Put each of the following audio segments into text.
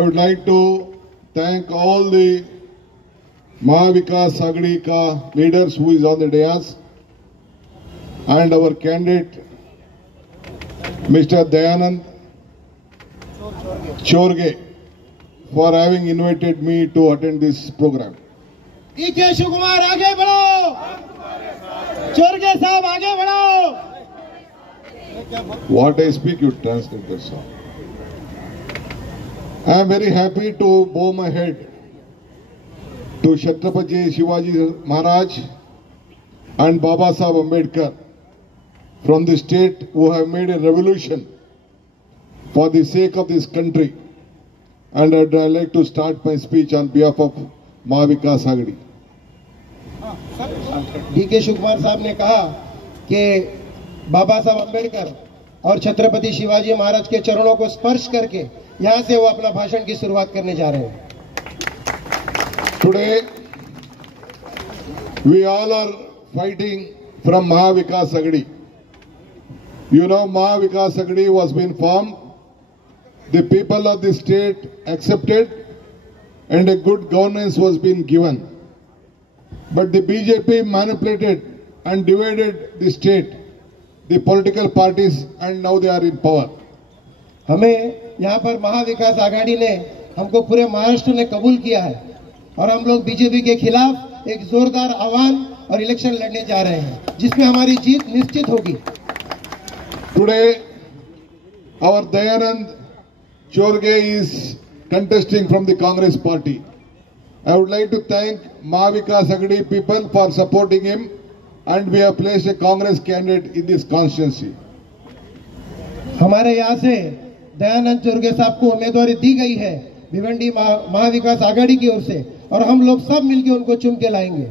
would like to thank all the Mahavikas Agadi ka leaders who is on the dais and our candidate Mr. Dayanand Chorge for having invited me to attend this program. DK Shivakumar आगे बढ़ो, चोरगे साहब आगे बढ़ो. What I speak, you translate that song. I am very happy to bow my head to Chhatrapati Shivaji Maharaj and Baba Saheb Ambedkar from the state who have made a revolution for the sake of this country. And I'd like to start my speech on behalf of Mahavikas Agadi. DK Shivakumar साहब ने कहा कि बाबा साहब अम्बेडकर और छत्रपति शिवाजी महाराज के चरणों को स्पर्श करके यहाँ से वो अपना भाषण की शुरुआत करने जा रहे हैं. Today, we all are fighting from Mahavikas Agadi. You know, Mahavikas Agadi was being formed. The people of the state accepted and a good governance was being given. But the BJP manipulated and divided the state, the political parties, and now they are in power. हमें यहाँ पर महाविकास आघाड़ी ने हमको पूरे महाराष्ट्र ने कबूल किया है और हम लोग बीजेपी के खिलाफ एक जोरदार आह्वान और इलेक्शन लड़ने जा रहे हैं जिसमें हमारी जीत निश्चित होगी. Today, our Dayanand Chorge is contesting from the Congress party. I would like to thank Mahavikas Agadi people for supporting him, and we have placed a Congress candidate in this constituency. हमारे यहाँ से दयानंद चोरगे साहब को उम्मीदवारी दी गई है भिवंडी महाविकास आघाड़ी की ओर से और हम लोग सब मिलकर उनको चुन के लाएंगे.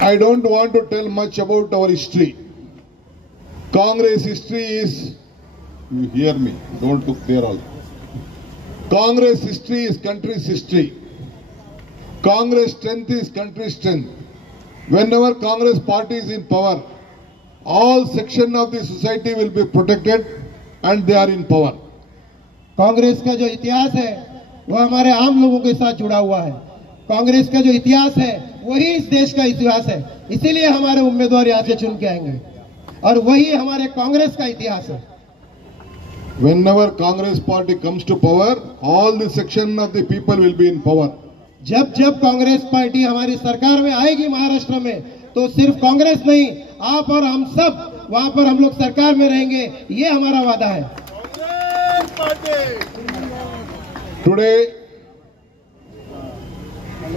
I don't want to tell much about our history. Congress history is, you hear me, don't look there all. Congress history is country's history. Congress strength is country's strength. Whenever Congress party is in power, all section of the society will be protected and they are in power. Congress का जो इतिहास है वो हमारे आम लोगों के साथ जुड़ा हुआ है. कांग्रेस का जो इतिहास है वही इस देश का इतिहास है. इसीलिए हमारे उम्मीदवार यहाँ से चुन के आएंगे और वही हमारे कांग्रेस का इतिहास है. Whenever Congress party comes to power, all the section of the people will be in power. जब जब कांग्रेस पार्टी हमारी सरकार में आएगी महाराष्ट्र में तो सिर्फ कांग्रेस नहीं आप और हम सब वहां पर हम लोग सरकार में रहेंगे, ये हमारा वादा है. Today,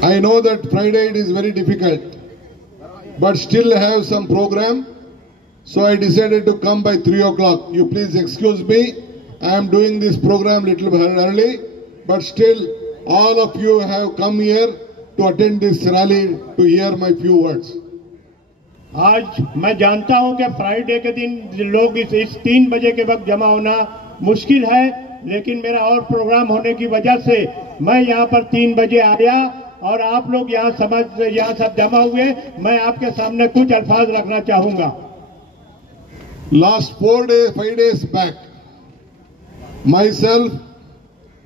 I know that Friday it is very difficult, but still have some program. So I decided to come by 3 o'clock. You please excuse me. I am doing this program little bit early, but still all of you have come here to attend this rally to hear my few words. आज मैं जानता हूं कि Friday के दिन लोग इस 3 बजे के वक्त जमा होना मुश्किल है, लेकिन मेरा और प्रोग्राम होने की वजह से मैं यहां पर 3 बजे आया और आप लोग यहां सब जमा हुए. मैं आपके सामने कुछ अल्फाज रखना चाहूंगा. Last 5 days back, myself,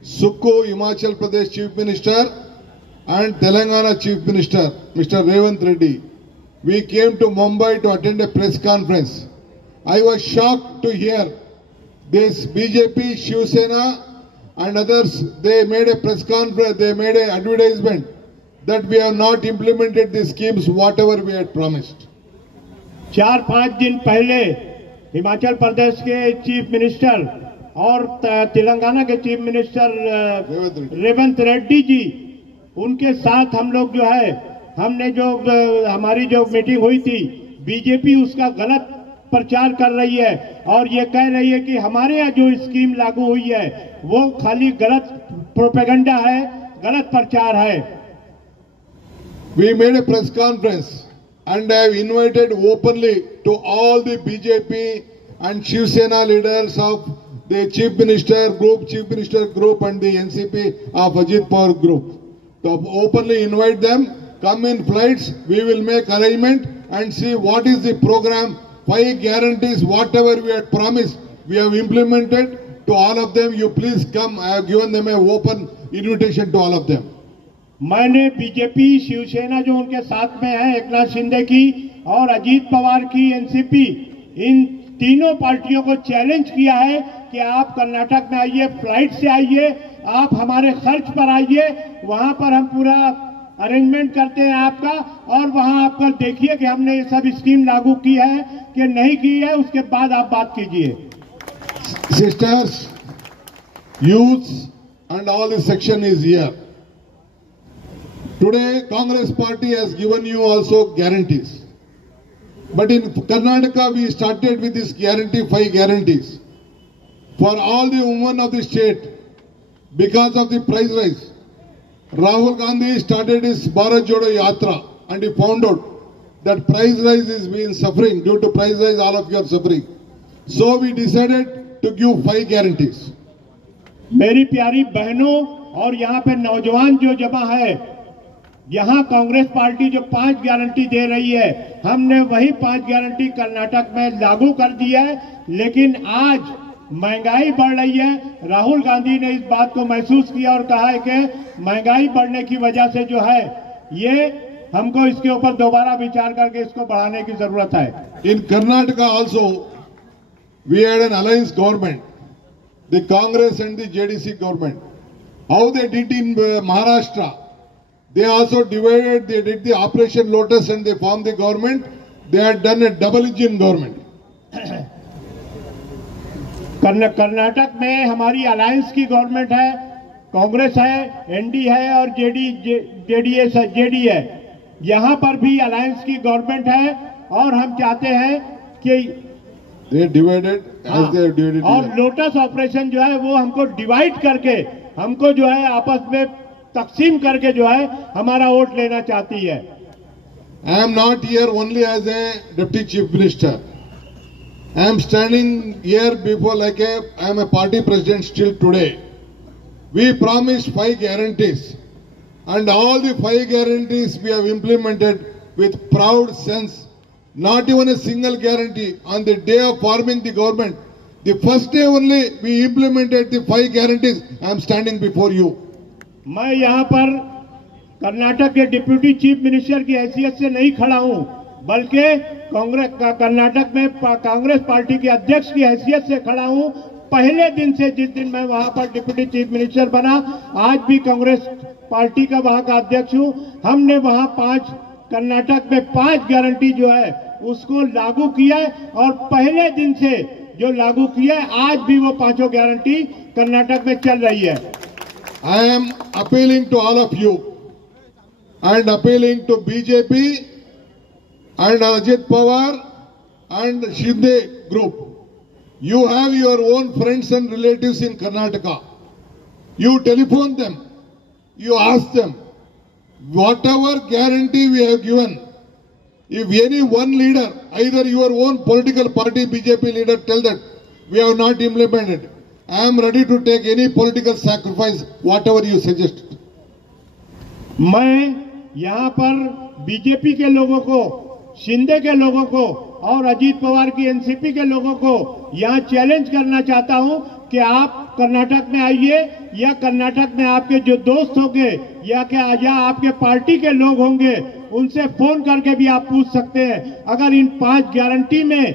Sukku, Himachal Pradesh Chief Minister, and Telangana Chief Minister, Mr. Revant Reddy, we came to Mumbai to attend a press conference. I was shocked to hear this BJP, Shiv Sena, and others. They made a press conference. They made an advertisement that we have not implemented the schemes whatever we had promised. 4-5 दिन पहले हिमाचल प्रदेश के chief minister और तेलंगाना के chief minister Revanth Reddy ji, उनके साथ हम लोग जो है हमने जो हमारी जो मीटिंग हुई थी, बीजेपी उसका गलत प्रचार कर रही है और ये कह रही है कि हमारे यहाँ जो स्कीम लागू हुई है वो खाली गलत प्रोपेगेंडा है, गलत प्रचार है. We made a press conference and I have invited openly to all the BJP and Shiv Sena leaders of the Chief Minister Group and the NCP of Ajit Pawar Group. To openly invite them, come in flights, we will make arrangement and see what is the program, 5 guarantees, whatever we had promised, we have implemented. to all of them, you please come. I have given them an open invitation to all of them. मैंने BJP, Shiv Sena जो उनके साथ में है, एकनाथ शिंदे की और अजीत पवार की NCP, इन तीनों पार्टियों को चैलेंज किया है कि आप कर्नाटक में आइए, फ्लाइट से आइए, आप हमारे खर्च पर आइए, वहां पर हम पूरा अरेंजमेंट करते हैं आपका, और वहां आप कल देखिए कि हमने ये सब स्कीम लागू की है कि नहीं की है, उसके बाद आप बात कीजिए। Sisters, youths and all this section is here. Today Congress party has given you also guarantees. But in Karnataka we started with this guarantee, 5 guarantees. For all the women of the state, because of the price rise, Rahul Gandhi started his Bharat Jodo Yatra and he found out that price rise is being suffering. Due to price rise, all of you are suffering. So we decided to give 5 guarantees. मेरी प्यारी बहनों और यहाँ पे नौजवान जो जमा है, यहाँ कांग्रेस पार्टी जो 5 गारंटी दे रही है, हमने वही 5 गारंटी कर्नाटक में लागू कर दी है। लेकिन आज महंगाई बढ़ रही है, राहुल गांधी ने इस बात को महसूस किया और कहा है कि महंगाई बढ़ने की वजह से जो है ये हमको इसके ऊपर दोबारा विचार करके इसको बढ़ाने की जरूरत है। In Karnataka also we had an alliance government, the Congress and the JDC government. How they did in Maharashtra, they also divided, they did the Operation Lotus and they formed the government. They had done a double engine government. Karnataka में हमारी alliance की government है, कांग्रेस है, ND है और JD है। यहाँ पर भी अलायंस की गवर्नमेंट है और हम चाहते हैं कि they divided as they divided. और लोटस ऑपरेशन जो है वो हमको डिवाइड करके, हमको जो है आपस में तकसीम करके जो है हमारा वोट लेना चाहती है। I am not here only as a deputy chief minister. I am standing here before like I am a party president still today. We promised 5 guarantees and all the 5 guarantees we have implemented with proud sense. Not even a single guarantee on the day of forming the government. The first day only we implemented the 5 guarantees. I am standing before you. मैं यहाँ पर कर्नाटक के deputy chief minister की हैसियत से नहीं खड़ा हूँ, बल्कि कर्नाटक में कांग्रेस पार्टी के अध्यक्ष की हैसियत से खड़ा हूँ। पहले दिन से, जिस दिन मैं वहां पर डिप्यूटी चीफ मिनिस्टर बना, आज भी कांग्रेस पार्टी का वहां का अध्यक्ष हूँ। हमने वहां कर्नाटक में 5 गारंटी जो है उसको लागू किया है और पहले दिन से जो लागू किया है, आज भी वो 5 गारंटी कर्नाटक में चल रही है। I am appealing to all of you and appealing to BJP and Ajit Pawar and Shinde group. You have your own friends and relatives in Karnataka. You telephone them. You ask them. Whatever guarantee we have given, if any one leader, either your own political party, BJP leader, tell that we have not implemented, I am ready to take any political sacrifice, whatever you suggest. मैं यहाँ पर BJP के लोगों को, शिंदे के लोगों को और अजीत पवार की एनसीपी के लोगों को यहाँ चैलेंज करना चाहता हूँ कि आप कर्नाटक में आइए, या कर्नाटक में आपके जो दोस्त होंगे या आपके पार्टी के लोग होंगे, उनसे फोन करके भी आप पूछ सकते हैं। अगर इन 5 गारंटी में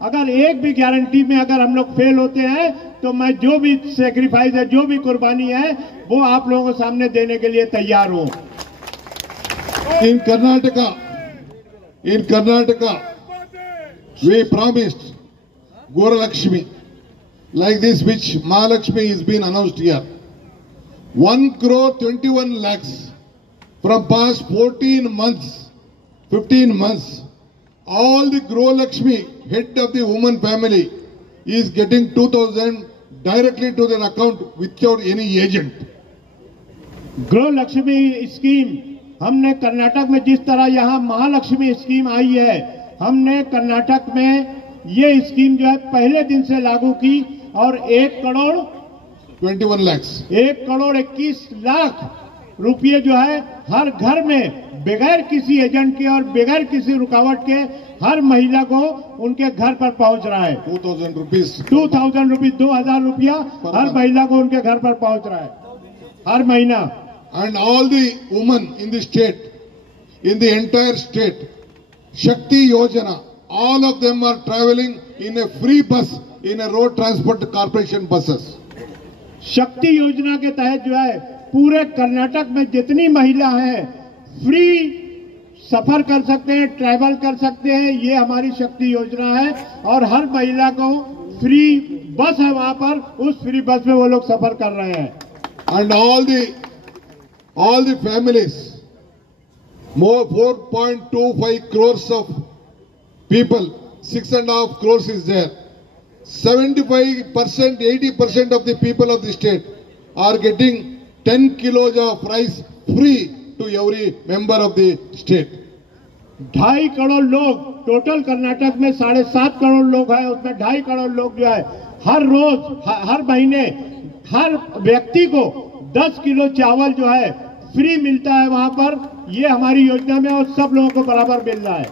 अगर एक भी गारंटी में अगर हम लोग फेल होते हैं तो मैं जो भी सेक्रीफाइस है, जो भी कुर्बानी है, वो आप लोगों के सामने देने के लिए तैयार हूं। In Karnataka, we promised Goralakshmi, like this which Mahalakshmi is being announced here. 1 crore 21 lakhs from past 14 months, 15 months. All the Goralakshmi, head of the woman family, is getting 2,000 directly to their account without any agent. Griha Lakshmi scheme हमने कर्नाटक में, जिस तरह यहाँ Mahalakshmi scheme आई है, हमने कर्नाटक में ये scheme जो है पहले दिन से लागू की और 1 करोड़ 21 lakhs 1 करोड़ 21 लाख रुपये जो है हर घर में बगैर किसी एजेंट के और बगैर किसी रुकावट के हर महिला को उनके घर पर पहुंच रहा है। 2,000 rupees. 2,000 रुपीज, 2,000 रुपया हर महिला को उनके घर पर पहुंच रहा है हर महीना। And all the women in the state, in the entire state, Shakti Yojana, all of them are traveling in a free bus, in a road transport corporation buses. शक्ति योजना के तहत जो है पूरे कर्नाटक में जितनी महिला हैं फ्री सफर कर सकते हैं, ट्रैवल कर सकते हैं। ये हमारी शक्ति योजना है और हर महिला को फ्री बस है वहां पर, उस फ्री बस में वो लोग सफर कर रहे हैं। And all the families, more 4.25 crores of people, 6.5 crores is there. 75%, 80% of the people of the state are getting 10 kilos of rice free to every member of the state. 2.5 crore लोग टोटल कर्नाटक में 7.5 करोड़ लोग हैं, उसमें 2.5 करोड़ लोग जो है हर रोज हर महीने हर व्यक्ति को 10 किलो चावल जो है फ्री मिलता है वहां पर। ये हमारी योजना में और सब लोगों को बराबर मिल रहा है।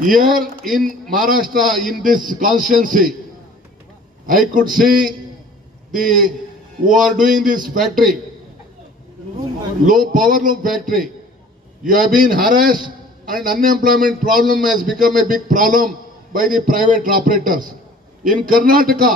Here in Maharashtra, in this constituency, I could see who are doing this factory, power loom factory. You have been harassed and unemployment problem has become a big problem by the private operators. In Karnataka,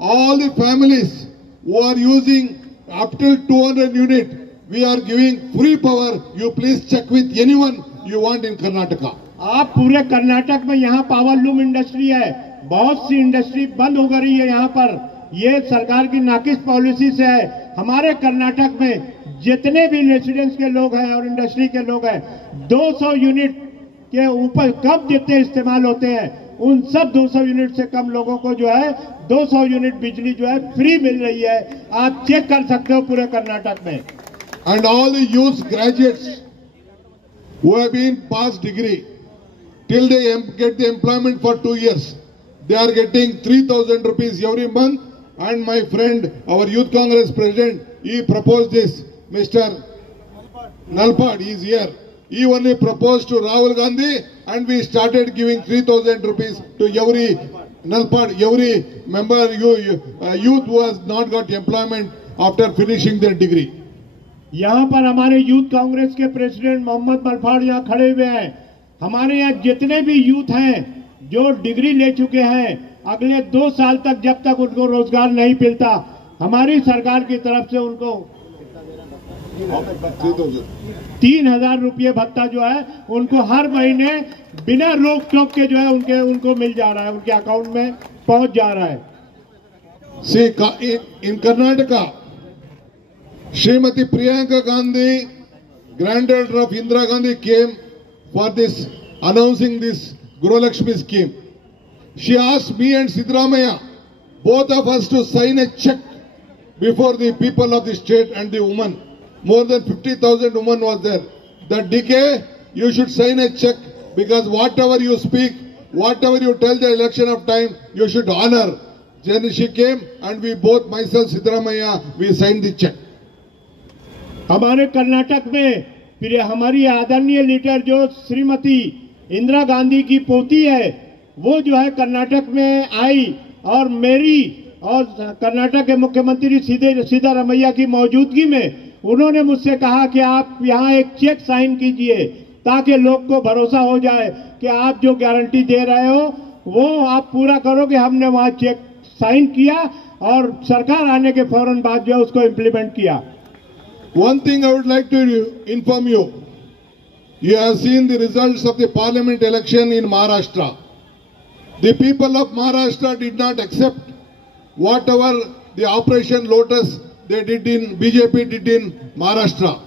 all the families who are using up till 200 unit, we are giving free power. You please check with anyone you want in Karnataka. आप पूरे कर्नाटक में यहाँ power loom industry है, बहुत सी industry बंद हो गई है यहाँ पर। ये सरकार की नाकिस पॉलिसी से है। हमारे कर्नाटक में जितने भी रेसिडेंस के लोग हैं और इंडस्ट्री के लोग हैं 200 यूनिट के ऊपर कम जितने इस्तेमाल होते हैं उन सब 200 यूनिट से कम लोगों को जो है 200 यूनिट बिजली जो है फ्री मिल रही है। आप चेक कर सकते हो पूरे कर्नाटक में। And all the youth graduates who have been past degree, till they get the employment for 2 years, they are getting 3,000 rupees every month. And my friend, our Youth Congress president, he proposed this. Mr. Nalpad, he is here. He only proposed to Rahul Gandhi, and we started giving 3,000 rupees to every Nalpad, every member youth who has not got employment after finishing their degree. यहाँ पर हमारे youth Congress के president Mohammad मलफाड़ यहाँ खड़े हुए हैं। हमारे यहाँ जितने भी यूथ हैं जो डिग्री ले चुके हैं, अगले 2 साल तक जब तक उनको रोजगार नहीं मिलता, हमारी सरकार की तरफ से उनको 3,000 रुपये भत्ता जो है उनको हर महीने बिना रोक टोक के जो है उनको मिल जा रहा है, उनके अकाउंट में पहुंच जा रहा है। See, in Karnataka, Srimati Priyanka Gandhi, granddaughter of Indira Gandhi, came for this, announcing this Guru Lakshmi scheme. She asked me and Siddaramaiah, both of us, to sign a check before the people of the state and the women. More than 50,000 women was there. That DK, you should sign a check, because whatever you speak, whatever you tell the election of time, you should honor. Then she came and we both, myself, Siddaramaiah, we signed the check. हमारे कर्नाटक में फिर हमारी आदरणीय leader जो श्रीमती इंदिरा गांधी की पोती है, वो जो है कर्नाटक में आई और मेरी और कर्नाटक के मुख्यमंत्री सिद्धारमैया की मौजूदगी में उन्होंने मुझसे कहा कि आप यहाँ एक चेक साइन कीजिए ताकि लोग को भरोसा हो जाए कि आप जो गारंटी दे रहे हो वो आप पूरा करोगे। हमने वहाँ चेक साइन किया और सरकार आने के फौरन बाद जो है उसको इम्प्लीमेंट किया। One thing I would like to inform you. You have seen the results of the parliament election in Maharashtra. The people of Maharashtra did not accept whatever the Operation Lotus they did in BJP did in Maharashtra.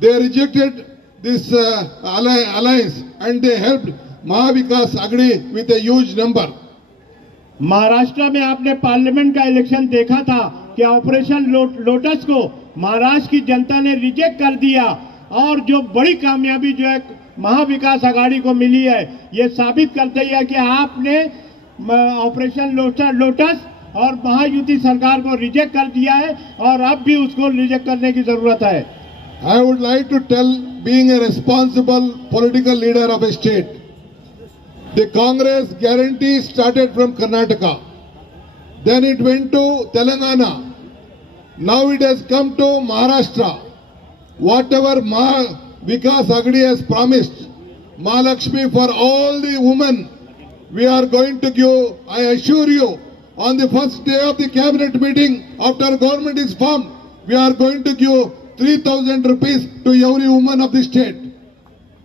They rejected this alliance and they helped Mahavikas Aghadi with a huge number. Maharashtra में आपने parliament का election देखा था कि operation lotus को महाराष्ट्र की जनता ने reject कर दिया और जो बड़ी कामयाबी जो है महाविकास आघाड़ी को मिली है, ये साबित करते ही है कि आपने ऑपरेशन लोटस और महायुति सरकार को रिजेक्ट कर दिया है और अब भी उसको रिजेक्ट करने की जरूरत है। I would like to tell, being a responsible political leader of a state, The Congress guarantee started from Karnataka. Then it went to Telangana. Now it has come to Maharashtra. Whatever Vikas Agadi has promised, Mahalakshmi for all the women, we are going to give, I assure you, on the first day of the cabinet meeting after government is formed, we are going to give 3,000 rupees to every woman of the state.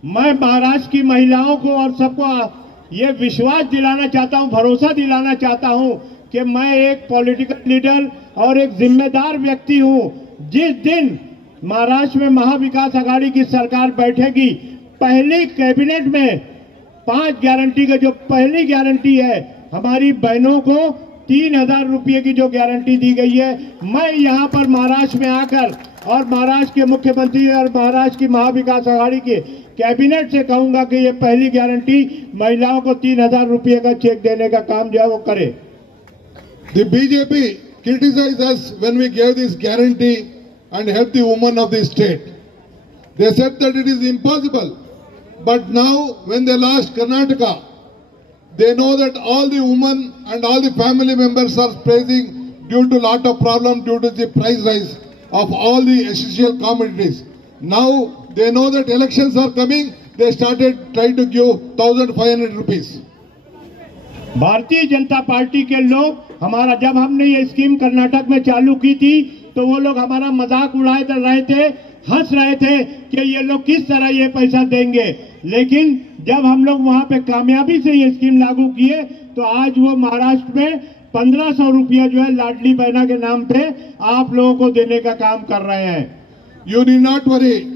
मैं महाराष्ट्र की महिलाओं को और सबको ये विश्वास दिलाना चाहता हूं, भरोसा दिलाना चाहता हूं कि मैं एक पॉलिटिकल लीडर और एक जिम्मेदार व्यक्ति हूं। जिस दिन महाराष्ट्र में महाविकास आघाड़ी की सरकार बैठेगी, पहली कैबिनेट में 5 गारंटी का जो पहली गारंटी है, हमारी बहनों को 3,000 रुपये की जो गारंटी दी गई है, मैं यहां पर महाराष्ट्र में आकर और महाराष्ट्र के मुख्यमंत्री और महाराष्ट्र की महाविकास आघाड़ी के कैबिनेट से कहूंगा कि ये पहली गारंटी महिलाओं को 3,000 रुपये का चेक देने का काम जो है वो करे। The BJP criticized us when we gave this guarantee and helped the women of the state. They said that it is impossible. But now, when they lost Karnataka, they know that all the women and all the family members are facing due to lot of problem due to the price rise of all the essential commodities. Now they know that elections are coming. They started trying to give 1,500 rupees. Bharatiya Janata party के लोग हमारा, जब हमने ये scheme Karnataka में चालू की थी तो वो लोग हमारा मजाक उड़ाए रहे थे, हंस रहे थे कि ये लोग किस तरह ये पैसा देंगे। लेकिन जब हम लोग वहां पे कामयाबी से ये स्कीम लागू किए तो आज वो महाराष्ट्र में 1,500 रुपया जो है लाडली बहना के नाम पे आप लोगों को देने का काम कर रहे हैं। You need not worry.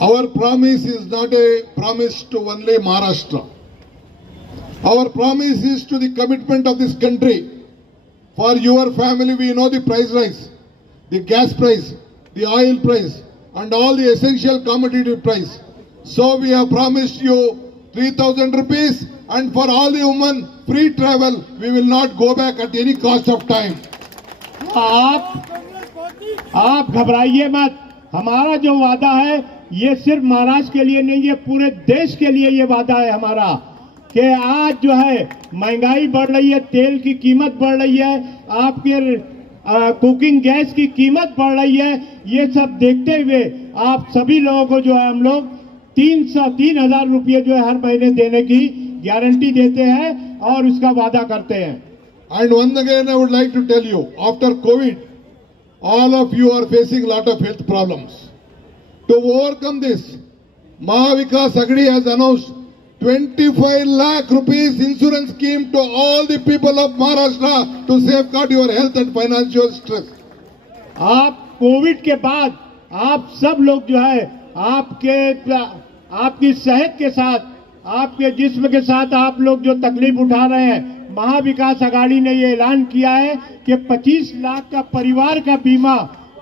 Our promise is not a promise to only Maharashtra. Our promise is to the commitment of this country. For your family, we know the price rise, the gas price, the oil price, and all the essential commodity price. So we have promised you 3,000 rupees, and for all the women, free travel. We will not go back at any cost of time. आप घबराइए मत। हमारा जो वादा है ये सिर्फ महाराष्ट्र के लिए नहीं, ये पूरे देश के लिए ये वादा है हमारा कि आज जो है महंगाई बढ़ रही है, तेल की कीमत बढ़ रही है, आपके कुकिंग गैस की कीमत बढ़ रही है। ये सब देखते हुए आप सभी लोगों को जो है हम लोग 3,000 रुपये जो है हर महीने देने की गारंटी देते हैं और उसका वादा करते हैं। And once again, I would like to tell you, after COVID, all of you are facing a lot of health problems. To overcome this, Mahavikas Agadi has announced 25 lakh rupees insurance scheme to all the people of Maharashtra to safeguard your health and financial stress. आप Covid के बाद आप सब लोग जो है आपकी सेहत के साथ, आपके जिस्म के साथ आप लोग जो तकलीफ उठा रहे हैं, महाविकास आघाड़ी ने ये ऐलान किया है कि 25 लाख का परिवार का बीमा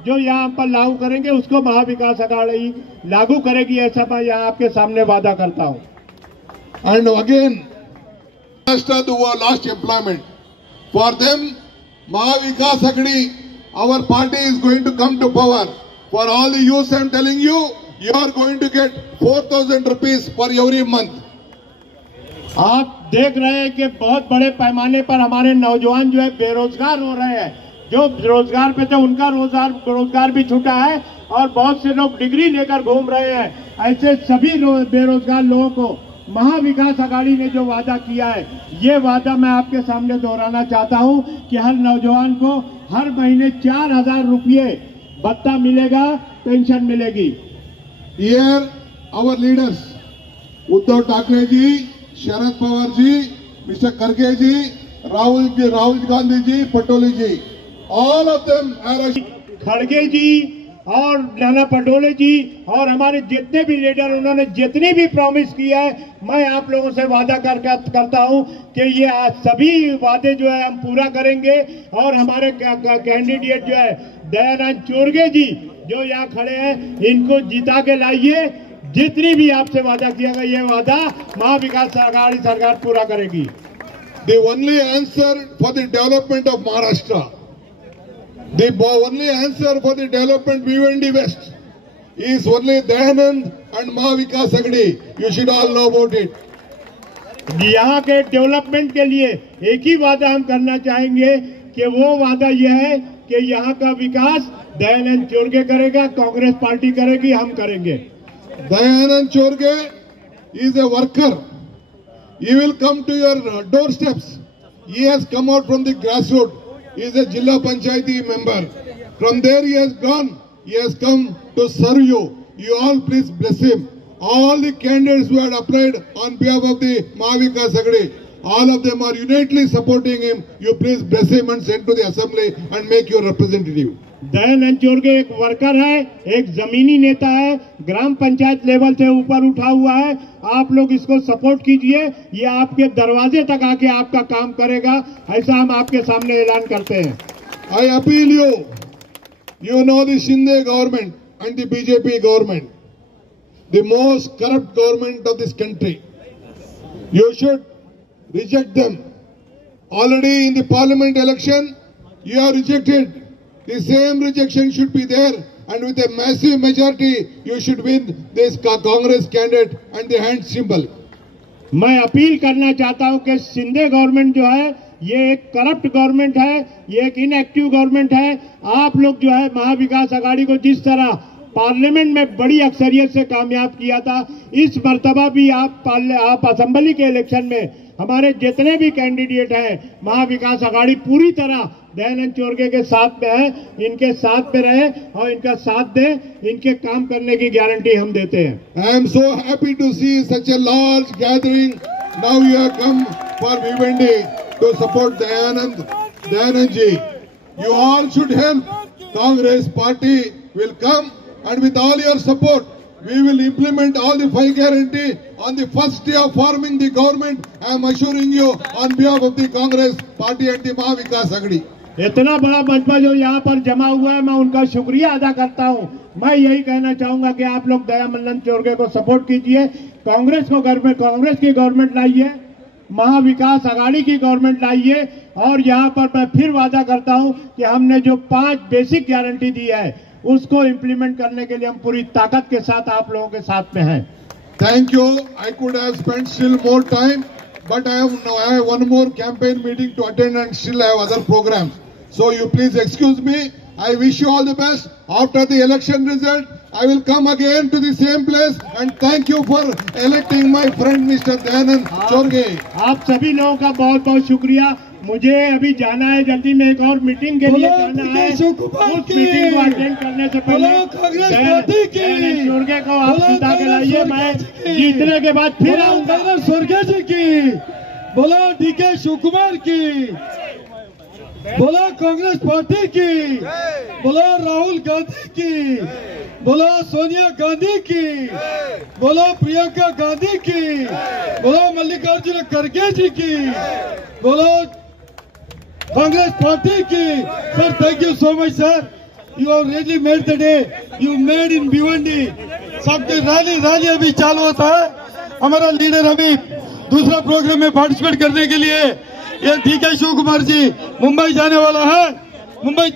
जो यहाँ पर लागू करेंगे उसको महाविकास आघाड़ी लागू करेगी, ऐसा मैं यहाँ आपके सामने वादा करता हूँ। And again, Maharashtra who have lost employment, for them, Mahavikas Agadi, our party is going to come to power. For all the youth, I am telling you, you are going to get 4,000 rupees for every month. आप देख रहे हैं कि बहुत बड़े पैमाने पर हमारे नौजवान जो है बेरोजगार हो रहे हैं। जो रोजगार पे थे उनका रोजगार भी छूटा है और बहुत से लोग डिग्री लेकर घूम रहे हैं। ऐसे सभी बेरोजगार लोगों को महाविकास आघाड़ी ने जो वादा किया है, ये वादा मैं आपके सामने दोहराना चाहता हूं कि हर नौजवान को हर महीने 4,000 रुपये भत्ता मिलेगा, पेंशन मिलेगी। Here, our leaders, Uddhav Thackeray ji, Sharad Pawar ji, Mr. Kharge ji, Rahul Gandhi ji, Patole ji, all of them are. खड़गे जी और नाना पटोले जी और हमारे जितने भी लीडर, उन्होंने जितनी भी प्रॉमिस किया है, मैं आप लोगों से वादा करता हूं कि ये सभी वादे जो है हम पूरा करेंगे। और हमारे कैंडिडेट जो है दयानंद चोरगे जी जो यहाँ खड़े हैं, इनको जिता के लाइए। जितनी भी आपसे वादा किया गया, ये वादा महाविकास आघाड़ी सरकार पूरा करेगी। The only answer for the development of Maharashtra, the only answer for the development Bhiwandi West is only Dayanand and Mahavikas Agadi. You should all know about it. यहाँ के डेवलपमेंट के लिए एक ही वादा हम करना चाहेंगे कि वो वादा यह है कि यहाँ का विकास दयानंद चोरगे करेगा, कांग्रेस पार्टी करेगी, हम करेंगे। Dayanand Chorge is a worker. He will come to your doorsteps. He has come out from the grassroots. He is a Jilla Panchayati member. From there he has gone. He has come to serve you. You all please bless him. All the candidates who had applied on behalf of the Mahavikas Agadi, all of them are unitedly supporting him. You please bless him and send to the assembly and make your representative. Dayanand Chorge एक worker है, एक जमीनी नेता है, ग्राम panchayat level से ऊपर उठा हुआ है। आप लोग इसको सपोर्ट कीजिए, ये आपके दरवाजे तक आके आपका काम करेगा, ऐसा हम आपके सामने ऐलान करते हैं। I appeal you. You know the Shinde government and the BJP government, the most corrupt government of this country. You should reject them. Already in the parliament election, you have rejected. The same rejection should be there, and with a massive majority, you should win this Congress candidate and the hand symbol. मैं appeal करना चाहता हूं कि Shinde government जो है ये एक corrupt government है, ये एक इनएक्टिव गवर्नमेंट है। आप लोग जो है महाविकास आघाड़ी को जिस तरह पार्लियामेंट में बड़ी अक्सरियत से कामयाब किया था, इस मर्तबा भी आप असेंबली के इलेक्शन में हमारे जितने भी कैंडिडेट हैं महाविकास आघाड़ी पूरी तरह दयानंद चोरगे के साथ में है, इनके साथ में रहे और इनका साथ दे, इनके काम करने की गारंटी हम देते हैं। I am so happy to see such a large gathering. Now you have come for Bhiwandi to support Dayanand ji. You all should help. Congress party will come, and with all your support, we will implement all the 5 guarantee on the first day of forming the government. I am assuring you on behalf of the Congress party and the Mahavikas Agadi. इतना बड़ा मजमा जो यहाँ पर जमा हुआ है, मैं उनका शुक्रिया अदा करता हूँ। मैं यही कहना चाहूंगा कि आप लोग दयानंद चोरगे को सपोर्ट कीजिए, कांग्रेस की गवर्नमेंट लाइए, महाविकास आघाड़ी की गवर्नमेंट लाइए, और यहाँ पर मैं फिर वादा करता हूँ कि हमने जो 5 बेसिक गारंटी दी है उसको इम्प्लीमेंट करने के लिए हम पूरी ताकत के साथ आप लोगों के साथ में हैं। Thank you. I could have spent still more time, but I have one more campaign meeting to attend and still have other programs. So you please excuse me. I wish you all the best. After the election result, I will come again to the same place and thank you for electing my friend Mr. Dayanand Chorge. आप सभी लोगों का बहुत बहुत शुक्रिया। मुझे अभी जाना है, जल्दी में एक और मीटिंग के लिए जाना है। उस मीटिंग को अटेंड करने से पहले दयानंद चोरगे को आप सीधा के लाइए, मैं जीतने के बाद फिर आऊंगा। चोरगे जी की बोलो, डीके शिवकुमार की बोलो, कांग्रेस पार्टी की बोलो, राहुल गांधी की बोलो, सोनिया गांधी की बोलो, प्रियंका गांधी की बोलो, मल्लिकार्जुन खड़गे जी की बोलो, कांग्रेस पार्टी की। Sir, thank you so much sir, you have really made the day, you made in Bhiwandi. सबकी रैली अभी चालू होता है। हमारा लीडर अभी दूसरा प्रोग्राम में पार्टिसिपेट करने के लिए ये डीके शिवकुमार जी मुंबई जाने वाला है। मुंबई